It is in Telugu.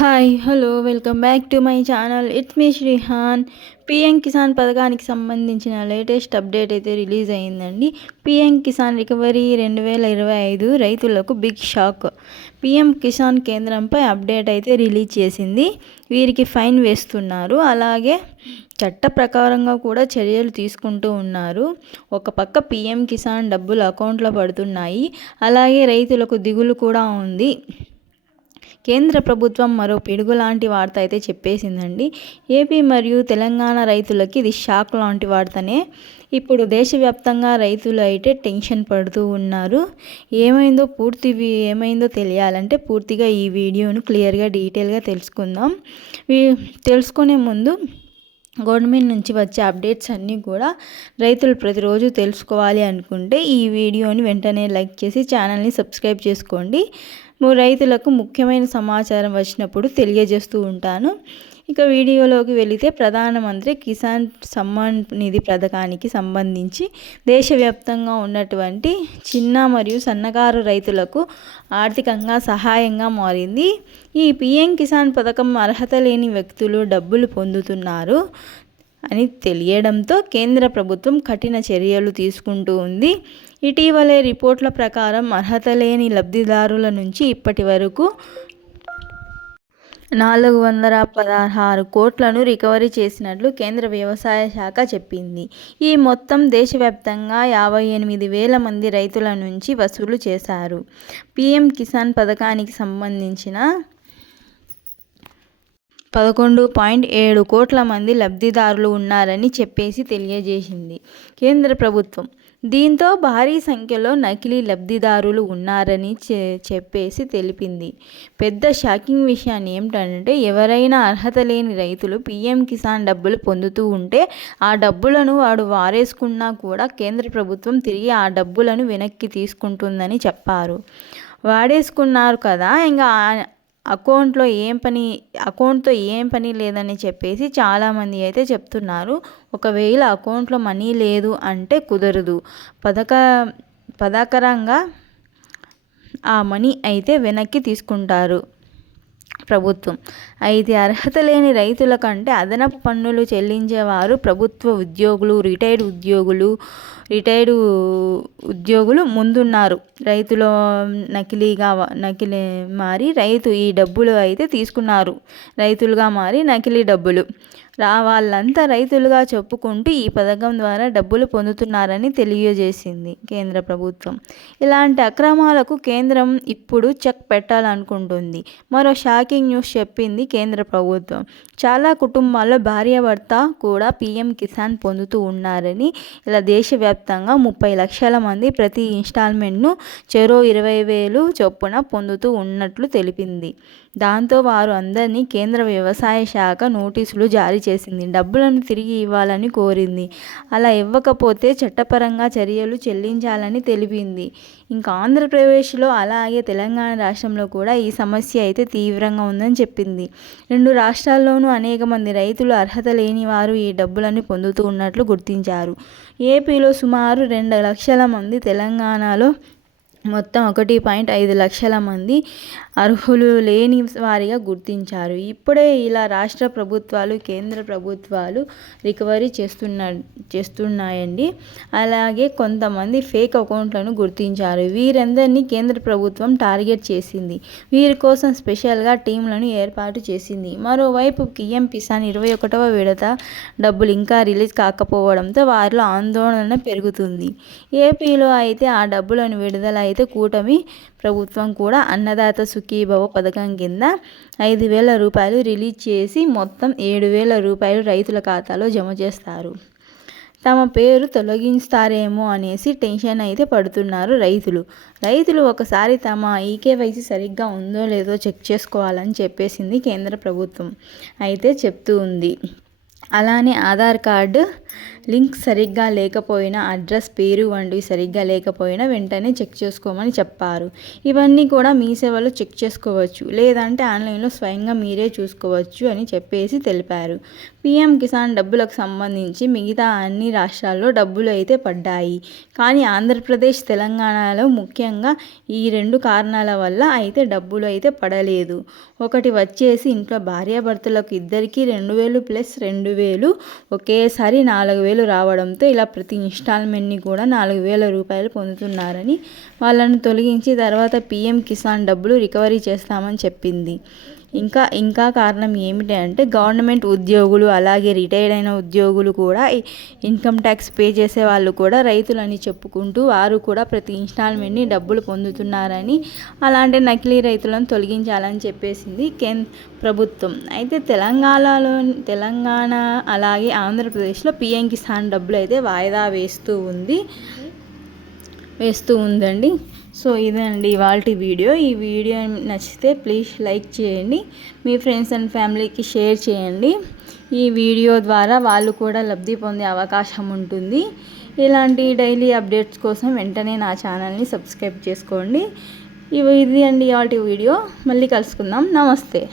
Hi hello welcome back to my channel it's me Srihan PM Kisan పథకానికి సంబంధించిన లేటెస్ట్ అప్డేట్ అయితే రిలీజ్ అయిందండి. పిఎం కిసాన్ రికవరీ రెండు వేల ఇరవై ఐదు రైతులకు బిగ్ షాక్ పిఎం కిసాన్ కేంద్రంపై అప్డేట్ అయితే రిలీజ్ చేసింది. వీరికి ఫైన్ వేస్తున్నారు. అలాగే చట్ట ప్రకారంగా కూడా చర్యలు తీసుకుంటూ ఉన్నారు. ఒక పక్క పిఎం కిసాన్ డబ్బులు అకౌంట్లో పడుతున్నాయి. అలాగే రైతులకు దిగులు కూడా ఉంది. కేంద్ర ప్రభుత్వం మరో పిడుగు లాంటి వార్త అయితే చెప్పేసిందండి. ఏపీ మరియు తెలంగాణ రైతులకి ఇది షాక్ లాంటి వార్తనే. ఇప్పుడు దేశవ్యాప్తంగా రైతులు అయితే టెన్షన్ పడుతూ ఉన్నారు. ఏమైందో పూర్తి ఏమైందో తెలియాలంటే పూర్తిగా ఈ వీడియోను క్లియర్గా డీటెయిల్గా తెలుసుకుందాం. తెలుసుకునే ముందు గవర్నమెంట్ నుంచి వచ్చే అప్డేట్స్ అన్నీ కూడా రైతులు ప్రతిరోజు తెలుసుకోవాలి అనుకుంటే ఈ వీడియోని వెంటనే లైక్ చేసి ఛానల్ని సబ్స్క్రైబ్ చేసుకోండి. రైతులకు ముఖ్యమైన సమాచారం వచ్చినప్పుడు తెలియజేస్తూ ఉంటాను. ఇక వీడియోలోకి వెళితే ప్రధానమంత్రి కిసాన్ సమ్మాన్ నిధి పథకానికి సంబంధించి దేశవ్యాప్తంగా ఉన్నటువంటి చిన్న మరియు సన్నకారు రైతులకు ఆర్థికంగా సహాయంగా మారింది. ఈ పిఎం కిసాన్ పథకం అర్హత లేని వ్యక్తులు డబ్బులు పొందుతున్నారు. అని తెలియడంతో కేంద్ర ప్రభుత్వం కఠిన చర్యలు తీసుకుంటూ ఉంది. ఇటీవలే రిపోర్ట్ల ప్రకారం అర్హత లేని లబ్ధిదారుల నుంచి ఇప్పటి వరకు నాలుగు వందల పదహారు కోట్లను రికవరీ చేసినట్లు కేంద్ర వ్యవసాయ శాఖ చెప్పింది. ఈ మొత్తం దేశవ్యాప్తంగా యాభై ఎనిమిది వేల మంది రైతుల నుంచి వసూలు చేశారు. పీఎం కిసాన్ పథకానికి సంబంధించిన పదకొండు పాయింట్ ఏడు కోట్ల మంది లబ్ధిదారులు ఉన్నారని చెప్పేసి తెలియజేసింది. కేంద్ర ప్రభుత్వం. దీంతో భారీ సంఖ్యలో నకిలీ లబ్ధిదారులు ఉన్నారని చె చెప్పేసి తెలిపింది. పెద్ద షాకింగ్ విషయాన్ని ఏమిటంటే ఎవరైనా అర్హత లేని రైతులు పీఎం కిసాన్ డబ్బులు పొందుతూ ఉంటే ఆ డబ్బులను వాడు వారేసుకున్నా కూడా కేంద్ర ప్రభుత్వం తిరిగి ఆ డబ్బులను వెనక్కి తీసుకుంటుందని చెప్పారు. వాడేసుకున్నారు కదా ఇంకా అకౌంట్లో ఏం పని అకౌంట్తో ఏం పని లేదని చెప్పేసి చాలామంది అయితే చెప్తున్నారు. ఒకవేళ అకౌంట్లో మనీ లేదు అంటే కుదరదు. పథక పథకరంగా ఆ మనీ అయితే వెనక్కి తీసుకుంటారు. ప్రభుత్వం. అయితే అర్హత లేని రైతుల కంటే అదనపు పన్నులు చెల్లించేవారు ప్రభుత్వ ఉద్యోగులు రిటైర్డ్ ఉద్యోగులు రిటైర్డ్ ఉద్యోగులు ముందున్నారు. రైతులు నకిలీగా నకిలీ మారి రైతు ఈ డబ్బులు అయితే తీసుకున్నారు. రైతులుగా మారి నకిలీ డబ్బులు. రా వాళ్ళంతా రైతులుగా చెప్పుకుంటూ ఈ పథకం ద్వారా డబ్బులు పొందుతున్నారని తెలియజేసింది కేంద్ర ప్రభుత్వం. ఇలాంటి అక్రమాలకు కేంద్రం ఇప్పుడు చెక్ పెట్టాలనుకుంటుంది. మరో షాకింగ్ న్యూస్ చెప్పింది కేంద్ర ప్రభుత్వం. చాలా కుటుంబాల్లో భార్యాభర్త కూడా పీఎం కిసాన్ పొందుతూ ఉన్నారని ఇలా దేశవ్యాప్తంగా ముప్పై లక్షల మంది ప్రతి ఇన్స్టాల్మెంట్ను చెరో ఇరవై వేలు చొప్పున పొందుతూ ఉన్నట్లు తెలిపింది. దాంతో వారు అందరినీ కేంద్ర వ్యవసాయ శాఖ నోటీసులు జారీ చేసింది. డబ్బులను తిరిగి ఇవ్వాలని కోరింది. అలా ఇవ్వకపోతే చట్టపరంగా చర్యలు చెల్లించాలని తెలిపింది. ఇంకా ఆంధ్రప్రదేశ్లో అలాగే తెలంగాణ రాష్ట్రంలో కూడా ఈ సమస్య అయితే తీవ్రంగా ఉందని చెప్పింది. రెండు రాష్ట్రాల్లోనూ అనేక మంది రైతులు అర్హత లేని వారు ఈ డబ్బులను పొందుతూ ఉన్నట్లు గుర్తించారు. ఏపీలో సుమారు రెండు లక్షల మంది తెలంగాణలో మొత్తం ఒకటి పాయింట్ ఐదు లక్షల మంది అర్హులు లేని వారిగా గుర్తించారు. ఇప్పుడే ఇలా రాష్ట్ర ప్రభుత్వాలు కేంద్ర ప్రభుత్వాలు రికవరీ చేస్తున్న చేస్తున్నాయండి. అలాగే కొంతమంది ఫేక్ అకౌంట్లను గుర్తించారు. వీరందరినీ కేంద్ర ప్రభుత్వం టార్గెట్ చేసింది. వీరి కోసం స్పెషల్గా టీంలను ఏర్పాటు చేసింది. మరోవైపు పిఎం కిసాన్ ఇరవై ఒకటవ విడత డబ్బులు ఇంకా రిలీజ్ కాకపోవడంతో వారిలో ఆందోళన పెరుగుతుంది. ఏపీలో అయితే ఆ డబ్బులను విడుదల అయితే కూటమి ప్రభుత్వం కూడా అన్నదాత సుఖీభవ పథకం కింద ఐదు వేల రూపాయలు రిలీజ్ చేసి మొత్తం ఏడు వేల రూపాయలు రైతుల ఖాతాలో జమ చేస్తారు. తమ పేరు తొలగిస్తారేమో అనేసి టెన్షన్ అయితే పడుతున్నారు రైతులు. రైతులు ఒకసారి తమ ఈకేవైసీ సరిగ్గా ఉందో లేదో చెక్ చేసుకోవాలని చెప్పేసింది కేంద్ర ప్రభుత్వం. అయితే చెప్తూ ఉంది. అలానే ఆధార్ కార్డు లింక్ సరిగ్గా లేకపోయినా అడ్రస్ పేరు వంటివి సరిగ్గా లేకపోయినా వెంటనే చెక్ చేసుకోమని చెప్పారు. ఇవన్నీ కూడా మీ సేవలో చెక్ చేసుకోవచ్చు. లేదంటే ఆన్లైన్లో స్వయంగా మీరే చూసుకోవచ్చు అని చెప్పేసి తెలిపారు. పీఎం కిసాన్ డబ్బులకు సంబంధించి మిగతా అన్ని రాష్ట్రాల్లో డబ్బులు అయితే పడ్డాయి. కానీ ఆంధ్రప్రదేశ్ తెలంగాణలో ముఖ్యంగా ఈ రెండు కారణాల వల్ల అయితే డబ్బులు అయితే పడలేదు. ఒకటి వచ్చేసి ఇంట్లో భార్యాభర్తలకు ఇద్దరికీ రెండు వేలు ప్లస్ రెండు వేలు ఒకేసారి నాలుగు వేలు రావడంతో ఇలా ప్రతి ఇన్స్టాల్మెంట్ని కూడా నాలుగు వేల రూపాయలు పొందుతున్నారని వాళ్ళను తొలగించి తర్వాత పీఎం కిసాన్ డబ్బులు రికవరీ చేస్తామని చెప్పింది. ఇంకా ఇంకా కారణం ఏమిటి అంటే గవర్నమెంట్ ఉద్యోగులు అలాగే రిటైర్డ్ అయిన ఉద్యోగులు కూడా ఇన్కమ్ ట్యాక్స్ పే చేసే వాళ్ళు కూడా రైతులని చెప్పుకుంటూ వారు కూడా ప్రతి ఇన్స్టాల్మెంట్ని డబ్బులు పొందుతున్నారని అలాంటి నకిలీ రైతులను తొలగించాలని చెప్పేసింది కేంద్ర ప్రభుత్వం. అయితే తెలంగాణలో తెలంగాణ అలాగే ఆంధ్రప్రదేశ్లో పిఎం కిసాన్ డబ్బులు అయితే వాయిదా వేస్తూ ఉంది వేస్తూ ఉందండి. సో ఇదండి ఇవాళ వీడియో. ఈ వీడియో నచ్చితే ప్లీజ్ లైక్ చేయండి. మీ ఫ్రెండ్స్ అండ్ ఫ్యామిలీకి షేర్ చేయండి. ఈ వీడియో ద్వారా వాళ్ళు కూడా లబ్ధి పొందే అవకాశం ఉంటుంది. ఇలాంటి డైలీ అప్డేట్స్ కోసం వెంటనే నా ఛానల్ని సబ్స్క్రైబ్ చేసుకోండి. ఇవి ఇది అండి ఇవాటి వీడియో. మళ్ళీ కలుసుకుందాం. నమస్తే.